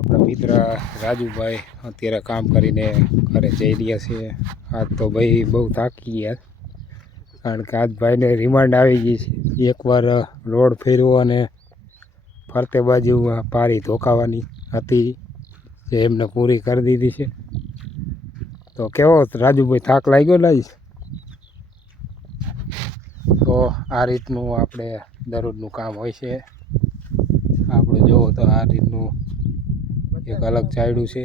આપણા મિત્ર રાજુભાઈ અત્યારે કામ કરીને ઘરે જઈ રહ્યા છે. આજ તો ભાઈ બહુ થાકી ગયા. કારણ કે આજ ભાઈને રિમાન્ડ આવી ગઈ છે. એકવાર રોડ ફેરવો અને ફરતે બાજુ પારી ધોકાવાની હતી જે એમને પૂરી કરી દીધી છે. તો કેવો રાજુભાઈ થાક લાગ્યો લાઈશ તો આ રીતનું આપણે દરરોજનું કામ હોય છે. આપણે જોવો તો આ રીતનું એક અલગ ચાયડું છે.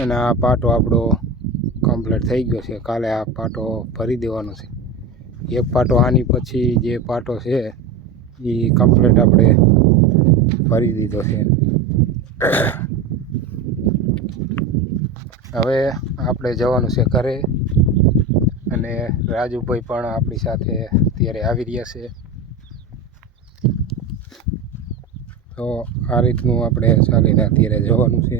અને આ પાટો આપણો કમ્પ્લીટ થઈ ગયો છે. કાલે આ પાટો ભરી દેવાનો છે. એક પાટો આની પછી જે પાટો છે, એ કમ્પ્લીટ આપણે ભરી દીધો છે. હવે આપણે જવાનું છે ઘરે. અને રાજુભાઈ પણ આપણી સાથે અત્યારે આવી રહ્યા છે. તો આ રીતનું આપણે ચાલીને અત્યારે જવાનું છે.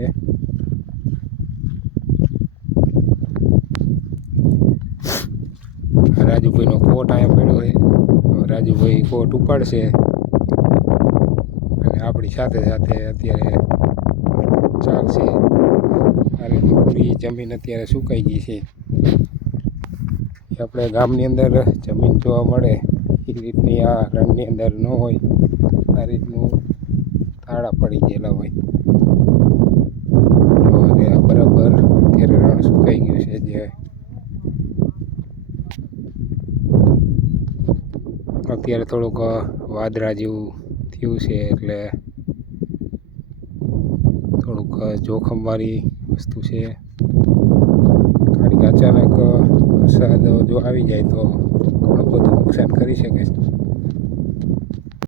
રાજુભાઈનો કોટ અહીંયા પડ્યો છે. રાજુભાઈ કોટ ઉપાડશે. અને આપણી સાથે સાથે અત્યારે ચાલશે આ રીતની પૂરી જમીન અત્યારે સુકાઈ ગઈ છે. આપણે ગામની અંદર જમીન જોવા મળે. એ રીતની આ રણની અંદર ન હોય. આ રીતનું તાળા પડી ગયેલા હોય. બરાબર અત્યારે રણ સુકાઈ ગયું છે જે અત્યારે થોડુંક વાદળા જેવું થયું છે એટલે થોડુંક જોખમવાળી વસ્તુ છે. કારણ કે અચાનક વરસાદ જો આવી જાય તો ઘણું બધું નુકસાન કરી શકે છે.